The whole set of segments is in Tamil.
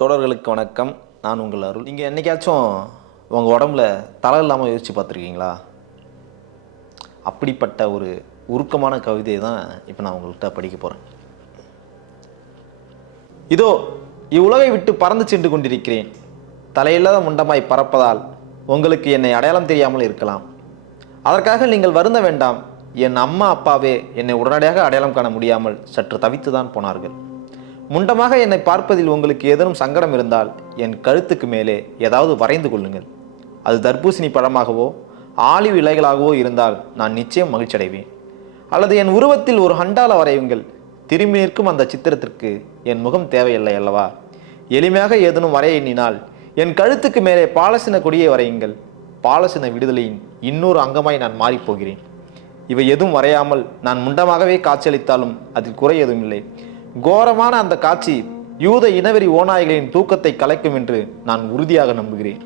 தோழர்களுக்கு வணக்கம். நான் உங்கள் அருள். நீங்கள் என்னைக்காச்சும் உங்கள் உடம்புல தலை இல்லாமல் யோசித்து பார்த்துருக்கீங்களா? அப்படிப்பட்ட ஒரு உருக்கமான கவிதையை தான் இப்போ நான் உங்கள்கிட்ட படிக்க போகிறேன். இதோ இவ்வுலகை விட்டு பறந்து சென்று கொண்டிருக்கிறேன். தலையில்லாத முண்டமாய் பறப்பதால் உங்களுக்கு என்னை அடையாளம் தெரியாமல் இருக்கலாம். அதற்காக நீங்கள் வருந்த வேண்டாம். என் அம்மா அப்பாவே என்னை உடனடியாக அடையாளம் காண முடியாமல் சற்று தவித்து தான் போனார்கள். முண்டமாக என்னை பார்ப்பதில் உங்களுக்கு ஏதேனும் சங்கடம் இருந்தால் என் கழுத்துக்கு மேலே ஏதாவது வரைந்து கொள்ளுங்கள். அது தர்பூசணி பழமாகவோ ஆலிவ் இலைகளாகவோ இருந்தால் நான் நிச்சயம் மகிழ்ச்சியடைவேன். அல்லது என் உருவத்தில் ஒரு ஹண்டால வரையுங்கள். திரும்பி நிற்கும் அந்த சித்திரத்திற்கு என் முகம் தேவையில்லை அல்லவா? எளிமையாக ஏதேனும் வரைய எண்ணினால் என் கழுத்துக்கு மேலே பாலஸ்தீன கொடியை வரையுங்கள். பாலஸ்தீன விடுதலையின் இன்னொரு அங்கமாய் நான் மாறிப்போகிறேன். இவை எதுவும் வரையாமல் நான் முண்டமாகவே காட்சியளித்தாலும் அதில் குறை எதுவும் இல்லை. கோரமான அந்த காட்சி யூத இனவெறி ஓநாய்களின் தூக்கத்தை கலைக்கும் என்று நான் உறுதியாக நம்புகிறேன்.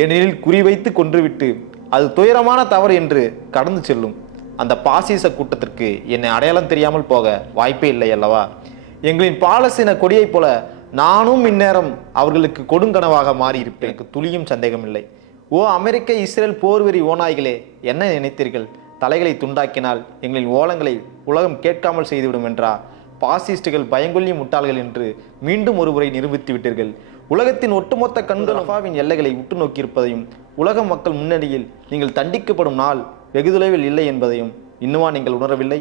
ஏனெனில் குறிவைத்து கொன்றுவிட்டு அது துயரமான தவறு என்று கடந்து செல்லும் அந்த பாசிச கூட்டத்திற்கு என்னை அடையாளம் தெரியாமல் போக வாய்ப்பே இல்லை அல்லவா? எங்களின் பாலஸ்தீன கொடியைப் போல நானும் இந்நேரம் அவர்களுக்கு கொடுங்கனவாக மாறியிருப்பேன். எனக்கு துளியும் சந்தேகமில்லை. ஓ அமெரிக்க இஸ்ரேல் போர்வெறி ஓநாய்களே, என்ன நினைத்தீர்கள்? தலைகளை துண்டாக்கினால் எங்களின் ஓலங்களை உலகம் கேட்காமல் செய்துவிடும் என்றா? பாசிஸ்டுகள் பயங்கொல்லி முட்டாள்கள் என்று மீண்டும் ஒருமுறை நிரூபித்து விட்டீர்கள். உலகத்தின் ஒட்டுமொத்த கண்கள் அப்பாவின் எல்லைகளை உற்று நோக்கியிருப்பதையும் உலக மக்கள் முன்னணியில் நீங்கள் தண்டிக்கப்படும் நாள் வெகு தொலைவில் இல்லை என்பதையும் இன்னுமா நீங்கள் உணரவில்லை?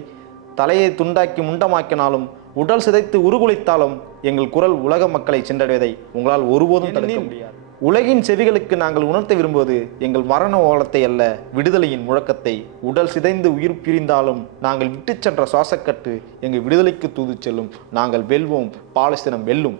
தலையை துண்டாக்கி முண்டமாக்கினாலும் உடல் சிதைத்து உருகுலைத்தாலும் எங்கள் குரல் உலக மக்களை சென்றடைவதை உங்களால் ஒருபோதும் தடுக்க முடியாது. உலகின் செவிகளுக்கு நாங்கள் உணர்த்த விரும்புவது எங்கள் மரண ஓலத்தை அல்ல, விடுதலையின் முழக்கத்தை. உடல் சிதைந்து உயிர் பிரிந்தாலும் நாங்கள் விட்டு சென்ற சுவாசக்கட்டு எங்கள் விடுதலைக்கு தூது செல்லும். நாங்கள் வெல்வோம், பாலஸ்தீனம் வெல்லும்.